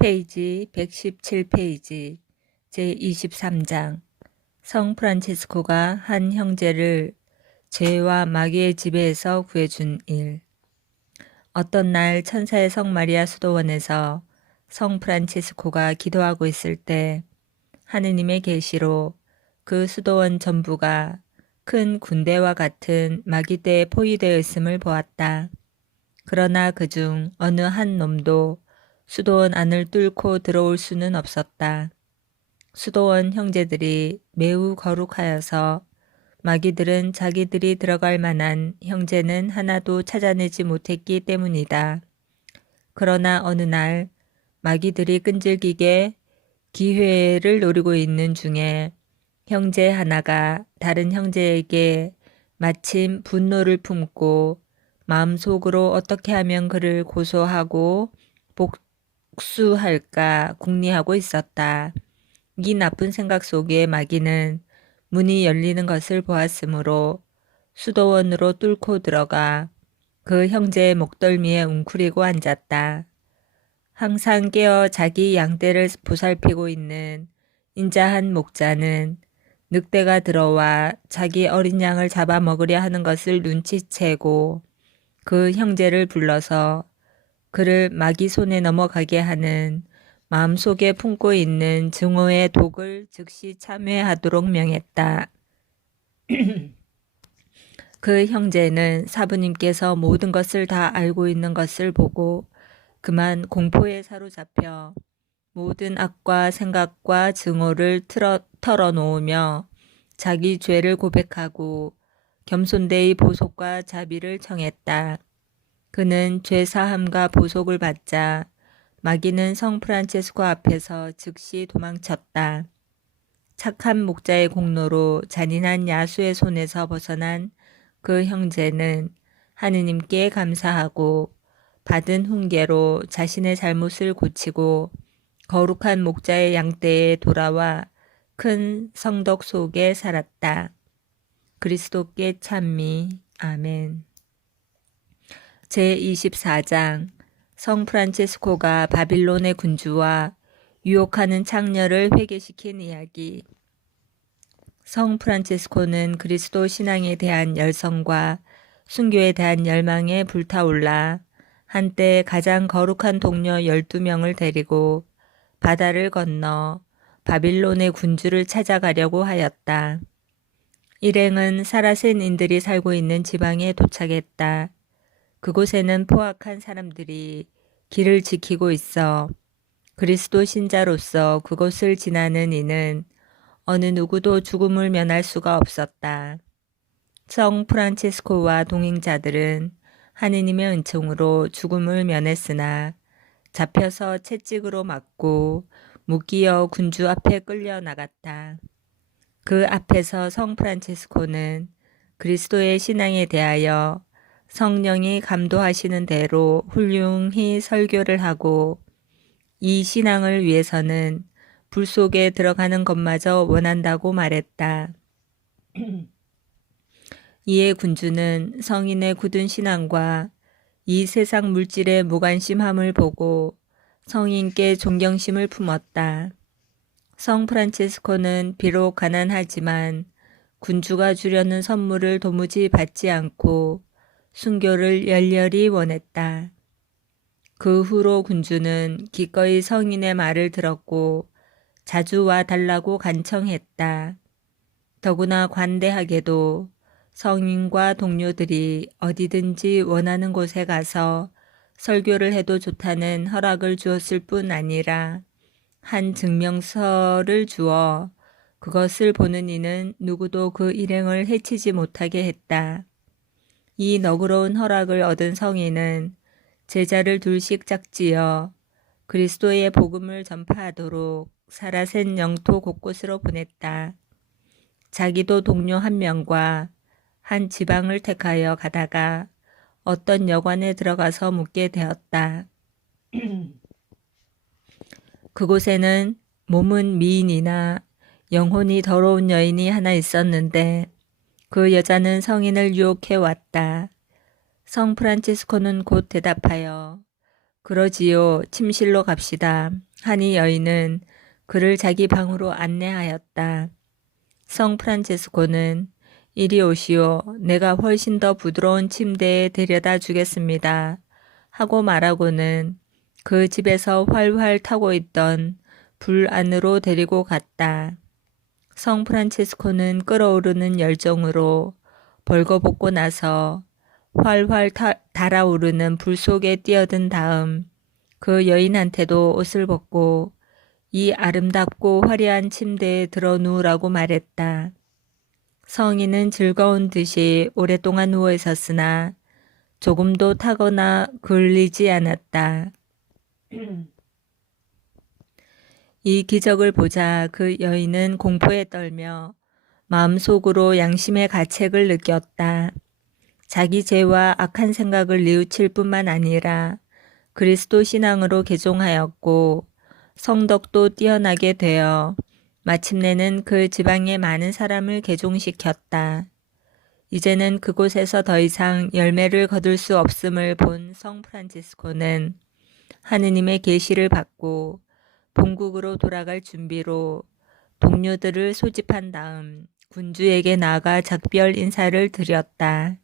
페이지 117페이지 제23장 성 프란치스코가 한 형제를 죄와 마귀의 지배에서 구해준 일 어떤 날 천사의 성 마리아 수도원에서 성 프란치스코가 기도하고 있을 때 하느님의 계시로 그 수도원 전부가 큰 군대와 같은 마귀대에 포위되어 있음을 보았다. 그러나 그중 어느 한 놈도 수도원 안을 뚫고 들어올 수는 없었다. 수도원 형제들이 매우 거룩하여서 마귀들은 자기들이 들어갈 만한 형제는 하나도 찾아내지 못했기 때문이다. 그러나 어느 날 마귀들이 끈질기게 기회를 노리고 있는 중에 형제 하나가 다른 형제에게 마침 분노를 품고 마음속으로 어떻게 하면 그를 고소하고 복 수할까 궁리하고 있었다. 이 나쁜 생각 속에 마귀는 문이 열리는 것을 보았으므로 수도원으로 뚫고 들어가 그 형제의 목덜미에 웅크리고 앉았다. 항상 깨어 자기 양떼를 보살피고 있는 인자한 목자는 늑대가 들어와 자기 어린 양을 잡아먹으려 하는 것을 눈치채고 그 형제를 불러서 그를 마귀 손에 넘어가게 하는 마음속에 품고 있는 증오의 독을 즉시 참회하도록 명했다. 그 형제는 사부님께서 모든 것을 다 알고 있는 것을 보고 그만 공포에 사로잡혀 모든 악과 생각과 증오를 틀어, 털어놓으며 자기 죄를 고백하고 겸손대의 보속과 자비를 청했다. 그는 죄 사함과 보속을 받자 마귀는 성 프란체스코 앞에서 즉시 도망쳤다. 착한 목자의 공로로 잔인한 야수의 손에서 벗어난 그 형제는 하느님께 감사하고 받은 훈계로 자신의 잘못을 고치고 거룩한 목자의 양떼에 돌아와 큰 성덕 속에 살았다. 그리스도께 찬미. 아멘. 제24장 성 프란체스코가 바빌론의 군주와 유혹하는 창녀를 회개시킨 이야기. 성 프란체스코는 그리스도 신앙에 대한 열성과 순교에 대한 열망에 불타올라 한때 가장 거룩한 동료 12명을 데리고 바다를 건너 바빌론의 군주를 찾아가려고 하였다. 일행은 사라센인들이 살고 있는 지방에 도착했다. 그곳에는 포악한 사람들이 길을 지키고 있어 그리스도 신자로서 그곳을 지나는 이는 어느 누구도 죽음을 면할 수가 없었다. 성 프란체스코와 동행자들은 하느님의 은총으로 죽음을 면했으나 잡혀서 채찍으로 맞고 무기여 군주 앞에 끌려 나갔다. 그 앞에서 성 프란체스코는 그리스도의 신앙에 대하여 성령이 감도하시는 대로 훌륭히 설교를 하고 이 신앙을 위해서는 불 속에 들어가는 것마저 원한다고 말했다. 이에 군주는 성인의 굳은 신앙과 이 세상 물질의 무관심함을 보고 성인께 존경심을 품었다. 성 프란체스코는 비록 가난하지만 군주가 주려는 선물을 도무지 받지 않고 순교를 열렬히 원했다. 그 후로 군주는 기꺼이 성인의 말을 들었고 자주 와 달라고 간청했다. 더구나 관대하게도 성인과 동료들이 어디든지 원하는 곳에 가서 설교를 해도 좋다는 허락을 주었을 뿐 아니라 한 증명서를 주어 그것을 보는 이는 누구도 그 일행을 해치지 못하게 했다. 이 너그러운 허락을 얻은 성인은 제자를 둘씩 짝지어 그리스도의 복음을 전파하도록 사라센 영토 곳곳으로 보냈다. 자기도 동료 한 명과 한 지방을 택하여 가다가 어떤 여관에 들어가서 묵게 되었다. 그곳에는 몸은 미인이나 영혼이 더러운 여인이 하나 있었는데 그 여자는 성인을 유혹해 왔다. 성 프란치스코는 곧 대답하여 그러지요. 침실로 갑시다. 하니 여인은 그를 자기 방으로 안내하였다. 성 프란체스코는 이리 오시오. 내가 훨씬 더 부드러운 침대에 데려다 주겠습니다. 하고 말하고는 그 집에서 활활 타고 있던 불 안으로 데리고 갔다. 성 프란체스코는 끓어오르는 열정으로 벌거벗고 나서 활활 타, 달아오르는 불 속에 뛰어든 다음 그 여인한테도 옷을 벗고 이 아름답고 화려한 침대에 들어 누우라고 말했다. 성인은 즐거운 듯이 오랫동안 누워 있었으나 조금도 타거나 걸리지 않았다. 이 기적을 보자 그 여인은 공포에 떨며 마음속으로 양심의 가책을 느꼈다. 자기 죄와 악한 생각을 뉘우칠 뿐만 아니라 그리스도 신앙으로 개종하였고 성덕도 뛰어나게 되어 마침내는 그 지방의 많은 사람을 개종시켰다. 이제는 그곳에서 더 이상 열매를 거둘 수 없음을 본 성 프란치스코는 하느님의 계시를 받고 본국으로 돌아갈 준비로 동료들을 소집한 다음 군주에게 나아가 작별 인사를 드렸다.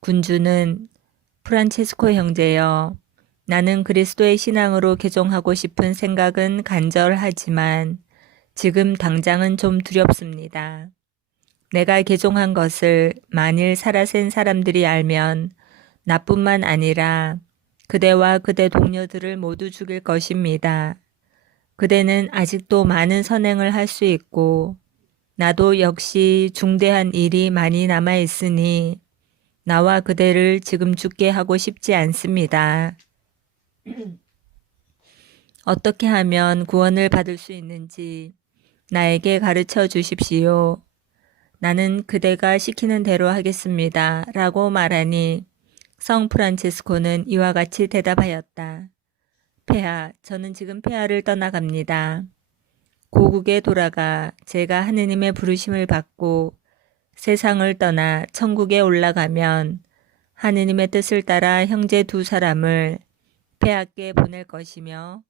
군주는 프란체스코 형제여, 나는 그리스도의 신앙으로 개종하고 싶은 생각은 간절하지만 지금 당장은 좀 두렵습니다. 내가 개종한 것을 만일 살아센 사람들이 알면 나뿐만 아니라 그대와 그대 동료들을 모두 죽일 것입니다. 그대는 아직도 많은 선행을 할 수 있고 나도 역시 중대한 일이 많이 남아 있으니 나와 그대를 지금 죽게 하고 싶지 않습니다. 어떻게 하면 구원을 받을 수 있는지 나에게 가르쳐 주십시오. 나는 그대가 시키는 대로 하겠습니다. 라고 말하니 성 프란체스코는 이와 같이 대답하였다. 폐하, 저는 지금 폐하를 떠나갑니다. 고국에 돌아가 제가 하느님의 부르심을 받고 세상을 떠나 천국에 올라가면 하느님의 뜻을 따라 형제 두 사람을 폐하께 보낼 것이며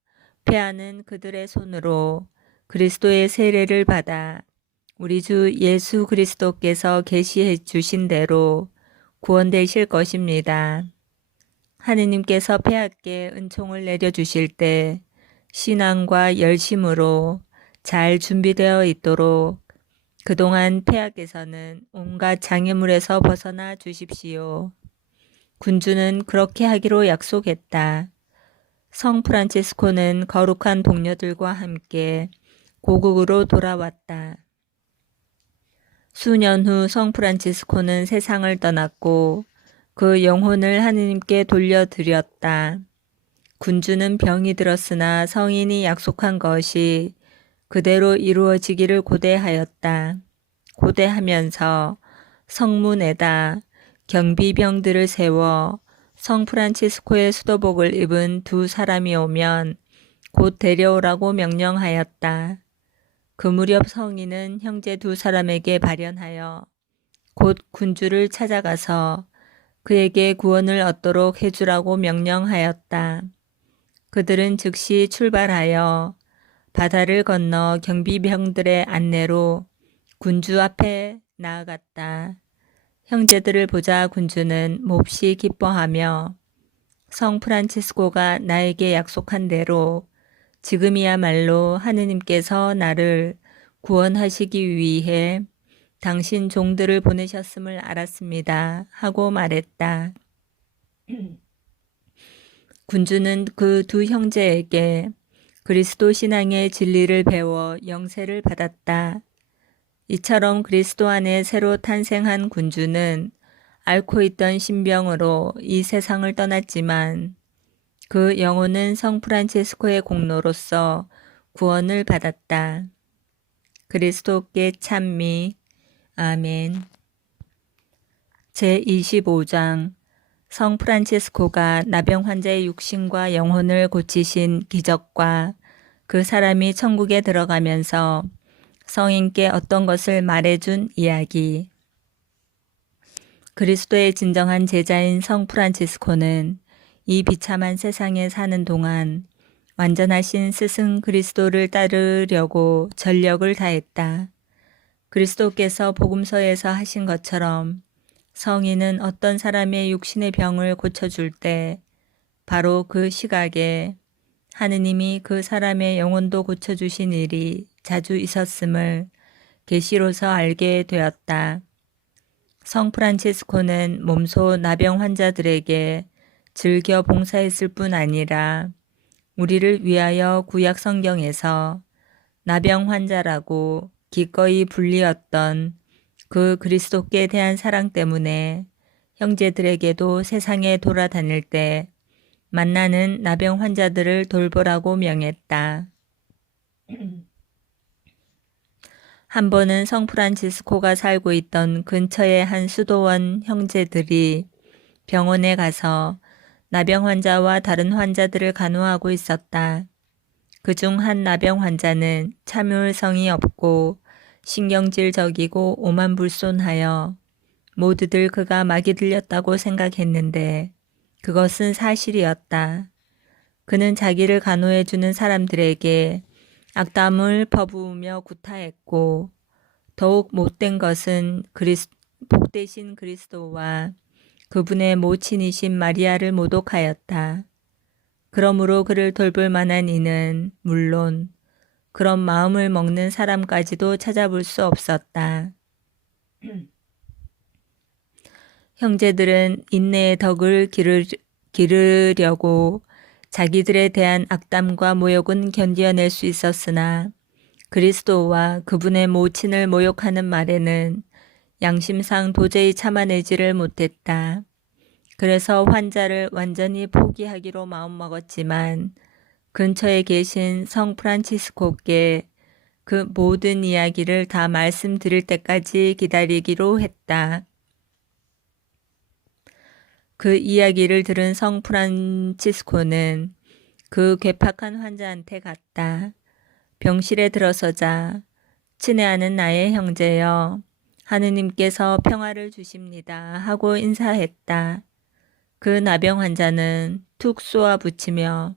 폐하는 그들의 손으로 그리스도의 세례를 받아 우리 주 예수 그리스도께서 계시해 주신 대로 구원되실 것입니다. 하느님께서 폐하께 은총을 내려주실 때 신앙과 열심으로 잘 준비되어 있도록 그동안 폐하께서는 온갖 장애물에서 벗어나 주십시오. 군주는 그렇게 하기로 약속했다. 성 프란체스코는 거룩한 동료들과 함께 고국으로 돌아왔다. 수년 후 성 프란치스코는 세상을 떠났고 그 영혼을 하느님께 돌려드렸다. 군주는 병이 들었으나 성인이 약속한 것이 그대로 이루어지기를 고대하였다. 고대하면서 성문에다 경비병들을 세워 성 프란치스코의 수도복을 입은 두 사람이 오면 곧 데려오라고 명령하였다. 그 무렵 성인은 형제 두 사람에게 발현하여 곧 군주를 찾아가서 그에게 구원을 얻도록 해주라고 명령하였다. 그들은 즉시 출발하여 바다를 건너 경비병들의 안내로 군주 앞에 나아갔다. 형제들을 보자 군주는 몹시 기뻐하며 성 프란치스코가 나에게 약속한 대로 지금이야말로 하느님께서 나를 구원하시기 위해 당신 종들을 보내셨음을 알았습니다. 하고 말했다. 군주는 그 두 형제에게 그리스도 신앙의 진리를 배워 영세를 받았다. 이처럼 그리스도 안에 새로 탄생한 군주는 앓고 있던 신병으로 이 세상을 떠났지만 그 영혼은 성 프란체스코의 공로로서 구원을 받았다. 그리스도께 찬미. 아멘. 제25장 성 프란체스코가 나병 환자의 육신과 영혼을 고치신 기적과 그 사람이 천국에 들어가면서 성인께 어떤 것을 말해준 이야기. 그리스도의 진정한 제자인 성 프란치스코는 이 비참한 세상에 사는 동안 완전하신 스승 그리스도를 따르려고 전력을 다했다. 그리스도께서 복음서에서 하신 것처럼 성인은 어떤 사람의 육신의 병을 고쳐줄 때 바로 그 시각에 하느님이 그 사람의 영혼도 고쳐주신 일이 자주 있었음을 계시로서 알게 되었다. 성 프란치스코는 몸소 나병 환자들에게 즐겨 봉사했을 뿐 아니라 우리를 위하여 구약 성경에서 나병 환자라고 기꺼이 불리었던 그 그리스도께 대한 사랑 때문에 형제들에게도 세상에 돌아다닐 때 만나는 나병 환자들을 돌보라고 명했다. 한 번은 성 프란치스코가 살고 있던 근처의 한 수도원 형제들이 병원에 가서 나병 환자와 다른 환자들을 간호하고 있었다. 그중 한 나병 환자는 참을성이 없고 신경질적이고 오만불손하여 모두들 그가 막이 들렸다고 생각했는데 그것은 사실이었다. 그는 자기를 간호해주는 사람들에게 악담을 퍼부으며 구타했고 더욱 못된 것은 그리스, 복되신 그리스도와 그분의 모친이신 마리아를 모독하였다. 그러므로 그를 돌볼 만한 이는 물론 그런 마음을 먹는 사람까지도 찾아볼 수 없었다. 형제들은 인내의 덕을 기르, 기르려고 자기들에 대한 악담과 모욕은 견디어낼 수 있었으나 그리스도와 그분의 모친을 모욕하는 말에는 양심상 도저히 참아내지를 못했다. 그래서 환자를 완전히 포기하기로 마음먹었지만 근처에 계신 성 프란치스코께 그 모든 이야기를 다 말씀드릴 때까지 기다리기로 했다. 그 이야기를 들은 성 프란치스코는 그 괴팍한 환자한테 갔다. 병실에 들어서자 친애하는 나의 형제여 하느님께서 평화를 주십니다 하고 인사했다. 그 나병 환자는 툭 쏘아 붙이며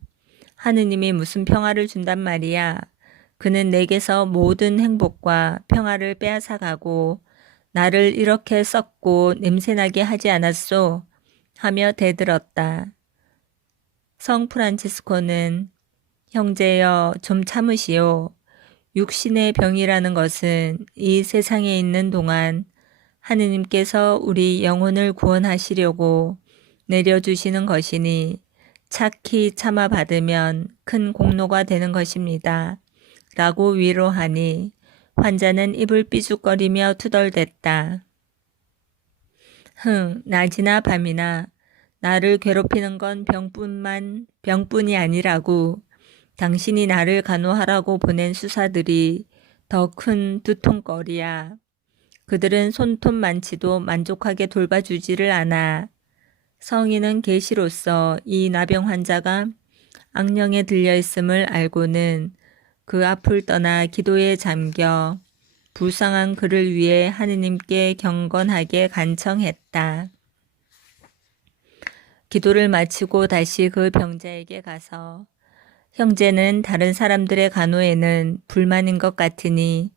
하느님이 무슨 평화를 준단 말이야. 그는 내게서 모든 행복과 평화를 빼앗아 가고 나를 이렇게 썩고 냄새나게 하지 않았소. 하며 대들었다. 성 프란치스코는 형제여 좀 참으시오. 육신의 병이라는 것은 이 세상에 있는 동안 하느님께서 우리 영혼을 구원하시려고 내려주시는 것이니 착히 참아 받으면 큰 공로가 되는 것입니다. 라고 위로하니 환자는 입을 삐죽거리며 투덜댔다. 흥, 낮이나 밤이나 나를 괴롭히는 건 병뿐만, 병뿐이 아니라고 당신이 나를 간호하라고 보낸 수사들이 더 큰 두통거리야. 그들은 손톱 많지도 만족하게 돌봐주지를 않아. 성인은 계시로서 이 나병 환자가 악령에 들려 있음을 알고는 그 앞을 떠나 기도에 잠겨 불쌍한 그를 위해 하느님께 경건하게 간청했다. 기도를 마치고 다시 그 병자에게 가서 형제는 다른 사람들의 간호에는 불만인 것 같으니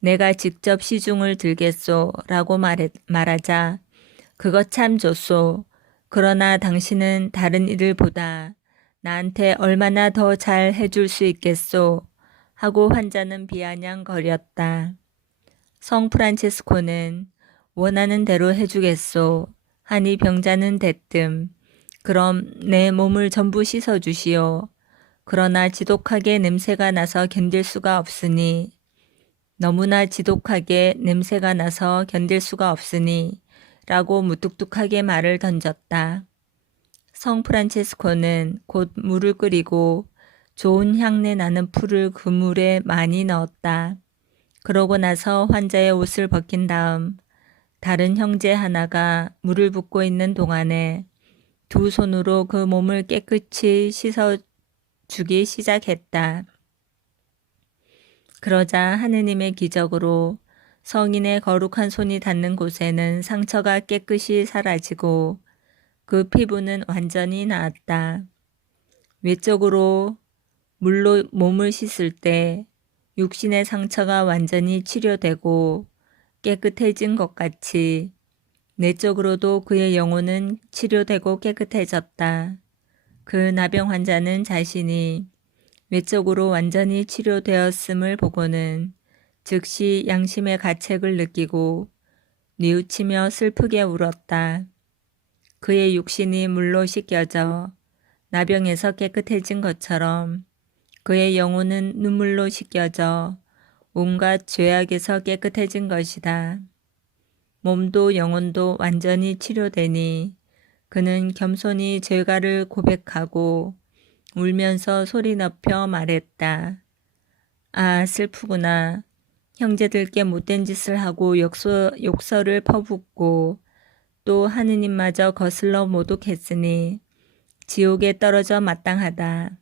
내가 직접 시중을 들겠소 라고 말해, 말하자 그것 참 좋소. 그러나 당신은 다른 이들보다 나한테 얼마나 더 잘 해줄 수 있겠소 하고 환자는 비아냥거렸다. 성 프란체스코는 원하는 대로 해주겠소 하니 병자는 대뜸 그럼 내 몸을 전부 씻어 주시오. 그러나 지독하게 냄새가 나서 견딜 수가 없으니 너무나 지독하게 냄새가 나서 견딜 수가 없으니 라고 무뚝뚝하게 말을 던졌다. 성 프란체스코는 곧 물을 끓이고 좋은 향내 나는 풀을 그 물에 많이 넣었다. 그러고 나서 환자의 옷을 벗긴 다음 다른 형제 하나가 물을 붓고 있는 동안에 두 손으로 그 몸을 깨끗이 씻어주기 시작했다. 그러자 하느님의 기적으로 성인의 거룩한 손이 닿는 곳에는 상처가 깨끗이 사라지고 그 피부는 완전히 나았다. 외적으로 물로 몸을 씻을 때 육신의 상처가 완전히 치료되고 깨끗해진 것 같이 내적으로도 그의 영혼은 치료되고 깨끗해졌다. 그 나병 환자는 자신이 외적으로 완전히 치료되었음을 보고는 즉시 양심의 가책을 느끼고 뉘우치며 슬프게 울었다. 그의 육신이 물로 씻겨져 나병에서 깨끗해진 것처럼 그의 영혼은 눈물로 씻겨져 온갖 죄악에서 깨끗해진 것이다. 몸도 영혼도 완전히 치료되니 그는 겸손히 죄가를 고백하고 울면서 소리 높여 말했다. 아, 슬프구나. 형제들께 못된 짓을 하고 욕서, 욕설을 퍼붓고 또 하느님마저 거슬러 모독했으니 지옥에 떨어져 마땅하다.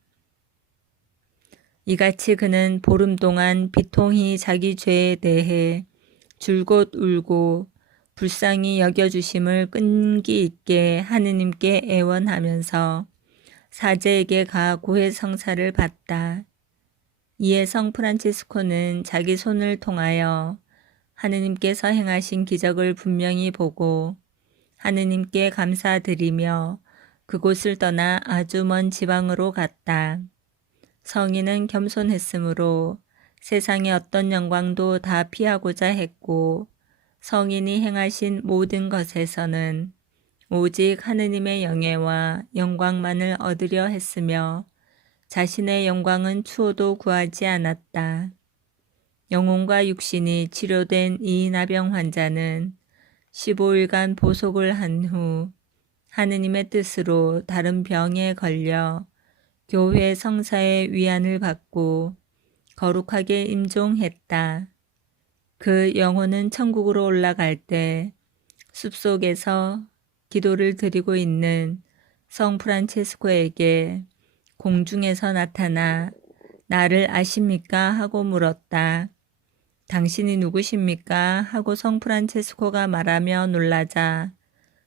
이같이 그는 보름 동안 비통히 자기 죄에 대해 줄곧 울고 불쌍히 여겨주심을 끈기 있게 하느님께 애원하면서 사제에게 가 고해 성사를 받다. 이에 성 프란치스코는 자기 손을 통하여 하느님께서 행하신 기적을 분명히 보고 하느님께 감사드리며 그곳을 떠나 아주 먼 지방으로 갔다. 성인은 겸손했으므로 세상의 어떤 영광도 다 피하고자 했고 성인이 행하신 모든 것에서는 오직 하느님의 영예와 영광만을 얻으려 했으며 자신의 영광은 추호도 구하지 않았다. 영혼과 육신이 치료된 이 나병 환자는 15일간 보속을 한 후 하느님의 뜻으로 다른 병에 걸려 교회 성사의 위안을 받고 거룩하게 임종했다. 그 영혼은 천국으로 올라갈 때 숲속에서 기도를 드리고 있는 성 프란체스코에게 공중에서 나타나 나를 아십니까? 하고 물었다. 당신이 누구십니까? 하고 성 프란체스코가 말하며 놀라자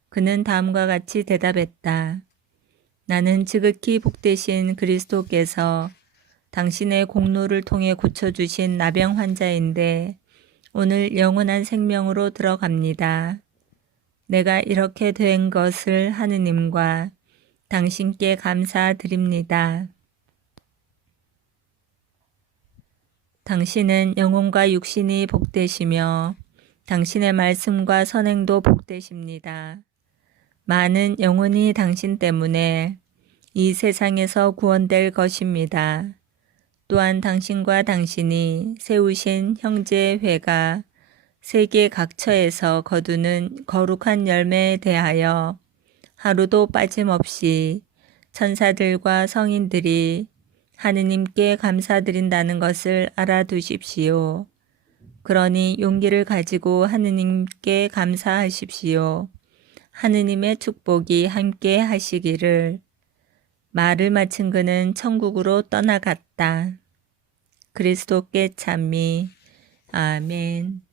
그는 다음과 같이 대답했다. 나는 지극히 복되신 그리스도께서 당신의 공로를 통해 고쳐주신 나병 환자인데 오늘 영원한 생명으로 들어갑니다. 내가 이렇게 된 것을 하느님과 당신께 감사드립니다. 당신은 영혼과 육신이 복되시며 당신의 말씀과 선행도 복되십니다. 많은 영혼이 당신 때문에 이 세상에서 구원될 것입니다. 또한 당신과 당신이 세우신 형제회가 세계 각처에서 거두는 거룩한 열매에 대하여 하루도 빠짐없이 천사들과 성인들이 하느님께 감사드린다는 것을 알아두십시오. 그러니 용기를 가지고 하느님께 감사하십시오. 하느님의 축복이 함께 하시기를 말을 마친 그는 천국으로 떠나갔다. 그리스도께 찬미. 아멘.